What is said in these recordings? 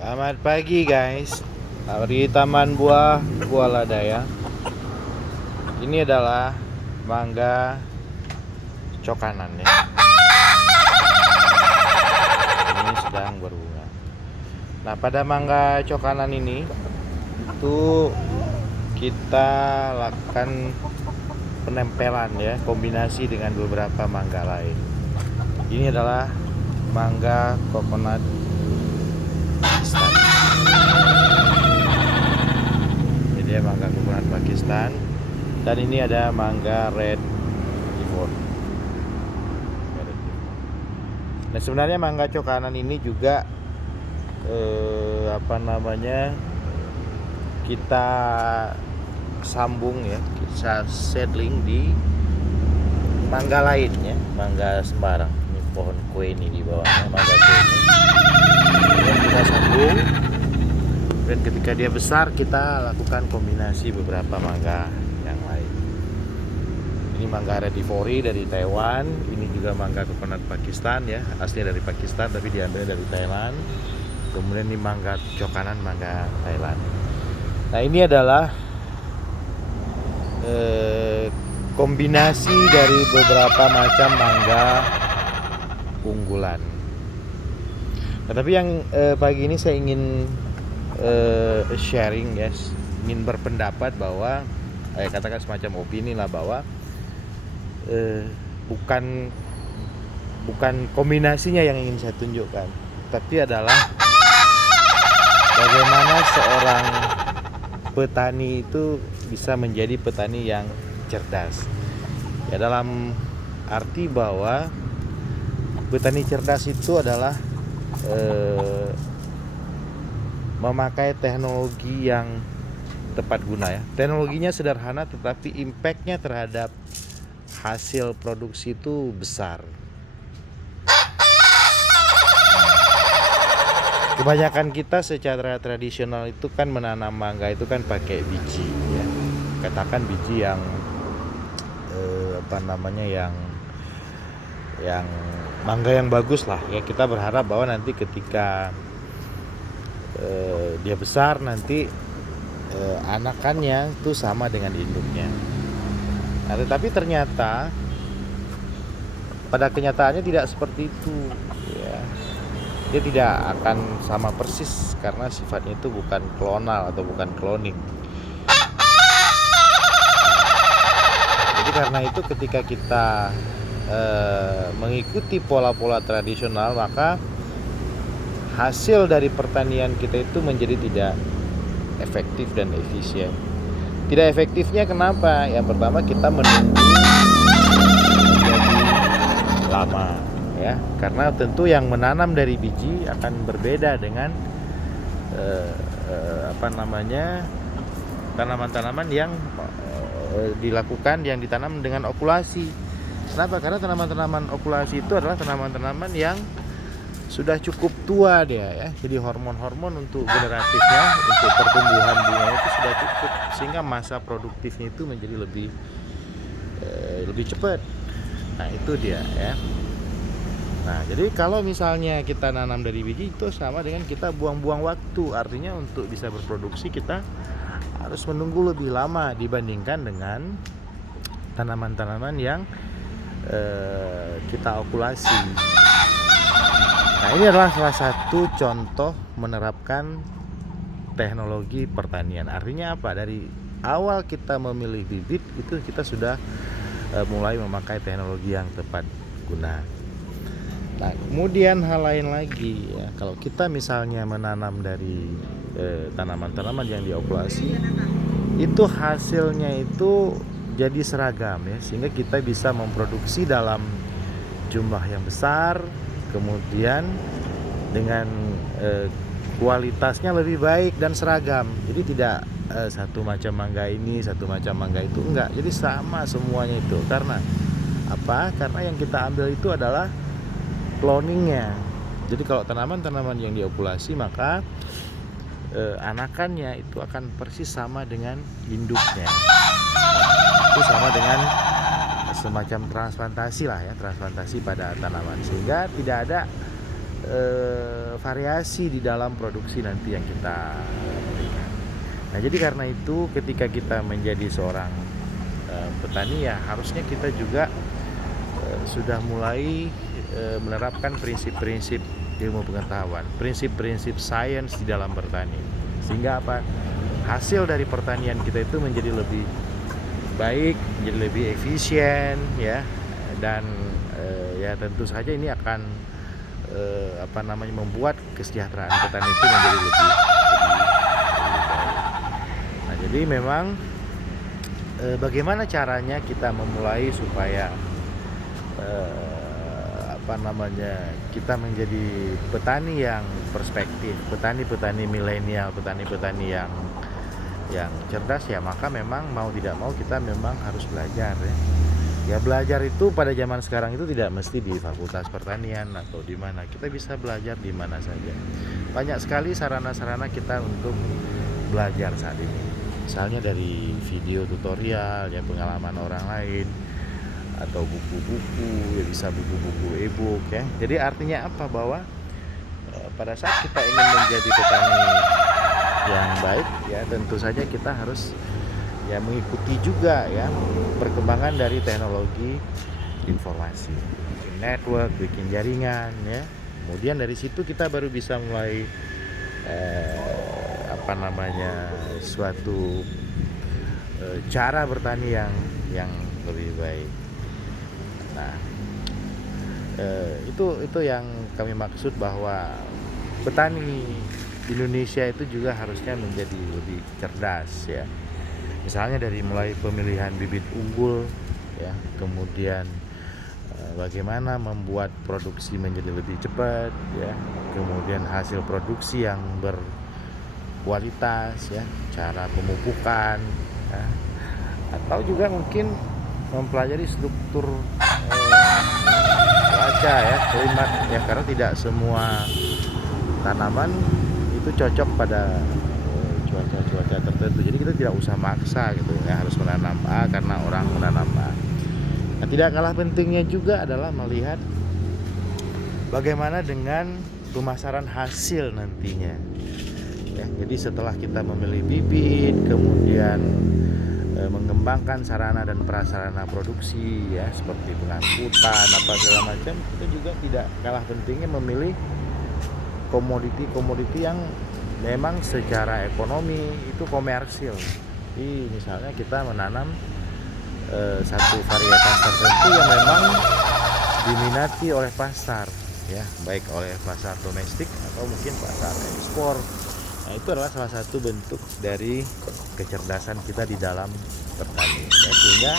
Selamat pagi guys. Dari Taman Buah Ladaya. Ini adalah mangga cokanan ya. Ini sedang berbunga. Nah, pada mangga cokanan ini itu kita lakukan penempelan ya, kombinasi dengan beberapa mangga lain. Ini adalah mangga coconut Pakistan. Jadi mangga coconut Pakistan, dan ini ada mangga red Devon. Nah, sebenarnya mangga cokanan ini juga kita sambung ya, kita seedling di mangga lain ya, mangga sembarang. Ini pohon kue ini di bawahnya, mangga kue ini. Kemudian kita sambung, dan ketika dia besar kita lakukan kombinasi beberapa mangga yang lain. Ini mangga red ivory dari Taiwan, ini juga mangga coconut Pakistan ya, aslinya dari Pakistan tapi diambil dari Thailand. Kemudian ini mangga cokanan, mangga Thailand. Nah, ini adalah kombinasi dari beberapa macam mangga unggulan. Nah, tapi yang pagi ini saya ingin sharing guys, ingin berpendapat bahwa katakan semacam opini lah, bahwa bukan kombinasinya yang ingin saya tunjukkan, tapi adalah bagaimana seorang petani itu bisa menjadi petani yang cerdas. Ya, dalam arti bahwa petani cerdas itu adalah memakai teknologi yang tepat guna ya. Teknologinya sederhana tetapi impactnya terhadap hasil produksi itu besar. Kebanyakan kita secara tradisional itu kan menanam mangga itu kan pakai biji ya. Katakan biji yang yang mangga yang bagus lah ya. Kita berharap bahwa nanti ketika dia besar nanti anakannya itu sama dengan induknya. Nah, tetapi ternyata pada kenyataannya tidak seperti itu ya. Dia tidak akan sama persis karena sifatnya itu bukan klonal atau bukan cloning. Jadi karena itu ketika kita mengikuti pola-pola tradisional, maka hasil dari pertanian kita itu menjadi tidak efektif dan efisien. Tidak efektifnya kenapa? Yang pertama, kita menunggu menjadi lama ya, karena tentu yang menanam dari biji akan berbeda dengan tanaman-tanaman yang dilakukan, yang ditanam dengan okulasi. Kenapa? Karena tanaman-tanaman okulasi itu adalah tanaman-tanaman yang sudah cukup tua dia ya. Jadi hormon-hormon untuk generatifnya, untuk pertumbuhan bunga itu sudah cukup, sehingga masa produktifnya itu menjadi lebih cepat. Nah, itu dia ya. Nah, jadi kalau misalnya kita nanam dari biji, itu sama dengan kita buang-buang waktu. Artinya untuk bisa berproduksi kita harus menunggu lebih lama dibandingkan dengan tanaman-tanaman yang kita okulasi. Nah, ini adalah salah satu contoh menerapkan teknologi pertanian. Artinya apa? Dari awal kita memilih bibit itu kita sudah mulai memakai teknologi yang tepat guna. Nah, kemudian hal lain lagi ya, kalau kita misalnya menanam dari tanaman-tanaman yang diokulasi, itu hasilnya itu jadi seragam ya, sehingga kita bisa memproduksi dalam jumlah yang besar, kemudian dengan kualitasnya lebih baik dan seragam. Jadi tidak satu macam mangga ini, satu macam mangga itu, enggak. Jadi sama semuanya itu. Karena apa? Karena yang kita ambil itu adalah cloningnya. Jadi kalau tanaman-tanaman yang diokulasi, maka anakannya itu akan persis sama dengan induknya. Itu sama dengan semacam transplantasi lah ya, transplantasi pada tanaman, sehingga tidak ada variasi di dalam produksi nanti yang kita berikan. Nah, jadi karena itu ketika kita menjadi seorang petani, ya harusnya kita juga sudah mulai menerapkan prinsip-prinsip ilmu pengetahuan, prinsip-prinsip sains di dalam bertani, sehingga apa, hasil dari pertanian kita itu menjadi lebih baik, menjadi lebih efisien, ya. Dan ya tentu saja ini akan membuat kesejahteraan petani itu menjadi lebih baik. Nah, jadi memang bagaimana caranya kita memulai supaya kita menjadi petani yang perspektif, petani-petani milenial, petani-petani yang cerdas, ya maka memang mau tidak mau kita memang harus belajar, ya. Ya, belajar itu pada zaman sekarang itu tidak mesti di Fakultas Pertanian atau di mana. Kita bisa belajar di mana saja. Banyak sekali sarana-sarana kita untuk belajar saat ini. Misalnya dari video tutorial, ya, pengalaman orang lain, atau buku-buku, ya bisa buku-buku e-book, ya. Jadi artinya apa? Bahwa pada saat kita ingin menjadi petani yang baik, ya tentu saja kita harus ya mengikuti juga, ya, perkembangan dari teknologi informasi, bikin network, bikin jaringan, ya. Kemudian dari situ kita baru bisa mulai suatu cara bertani yang lebih baik. Nah, itu yang kami maksud, bahwa petani Indonesia itu juga harusnya menjadi lebih cerdas, ya. Misalnya dari mulai pemilihan bibit unggul, ya, kemudian bagaimana membuat produksi menjadi lebih cepat, ya, kemudian hasil produksi yang berkualitas, ya, cara pemupukan, ya, atau juga mungkin mempelajari struktur cuaca, ya, klimat, ya, karena tidak semua tanaman itu cocok pada cuaca tertentu. Jadi kita tidak usah maksa gitu, ya, harus menanam A karena orang menanam A. Nah, tidak kalah pentingnya juga adalah melihat bagaimana dengan pemasaran hasil nantinya, ya. Jadi setelah kita memilih bibit, kemudian mengembangkan sarana dan prasarana produksi, ya, seperti pengangkutan apa segala macam, kita juga tidak kalah pentingnya memilih komoditi yang memang secara ekonomi itu komersil. Jadi misalnya kita menanam satu varietas tertentu yang memang diminati oleh pasar, ya, baik oleh pasar domestik atau mungkin pasar ekspor. Nah, itu adalah salah satu bentuk dari kecerdasan kita di dalam bertani, ya, sehingga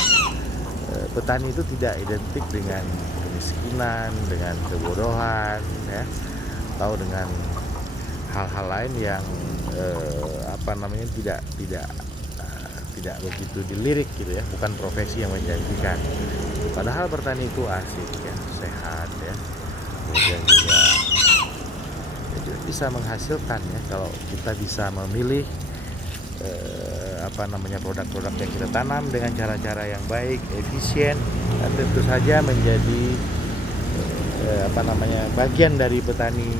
petani itu tidak identik dengan kemiskinan, dengan kebodohan, ya, atau dengan hal-hal lain yang tidak begitu dilirik gitu, ya, bukan profesi yang menjanjikan. Padahal bertani itu asik, ya, sehat, ya, kemudian juga bisa menghasilkan, ya, kalau kita bisa memilih produk-produk yang kita tanam dengan cara-cara yang baik, efisien, dan tentu saja menjadi bagian dari petani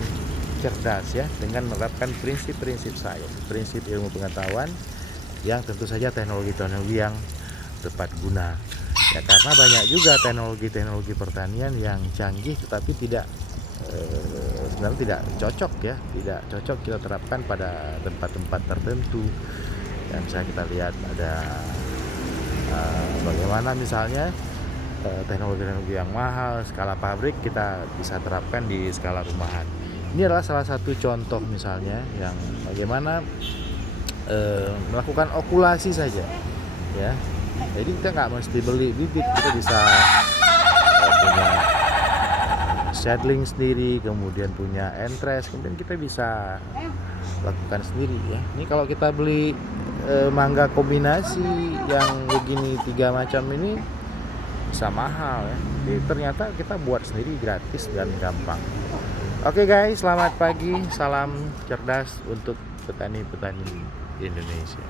cerdas, ya, dengan menerapkan prinsip-prinsip sains, prinsip ilmu pengetahuan, yang tentu saja teknologi-teknologi yang tepat guna, ya, karena banyak juga teknologi-teknologi pertanian yang canggih tetapi sebenarnya tidak cocok, ya, tidak cocok kita terapkan pada tempat-tempat tertentu. Yang bisa kita lihat ada bagaimana misalnya teknologi-teknologi yang mahal skala pabrik kita bisa terapkan di skala rumahan. Ini adalah salah satu contoh misalnya yang bagaimana melakukan okulasi saja, ya. Jadi kita nggak mesti beli bibit, kita bisa punya seedling sendiri, kemudian punya entres, kemudian kita bisa lakukan sendiri, ya. Ini kalau kita beli mangga kombinasi yang begini 3 macam ini bisa mahal, ya. Jadi ternyata kita buat sendiri gratis dan gampang. Oke guys, selamat pagi, salam cerdas untuk petani-petani Indonesia.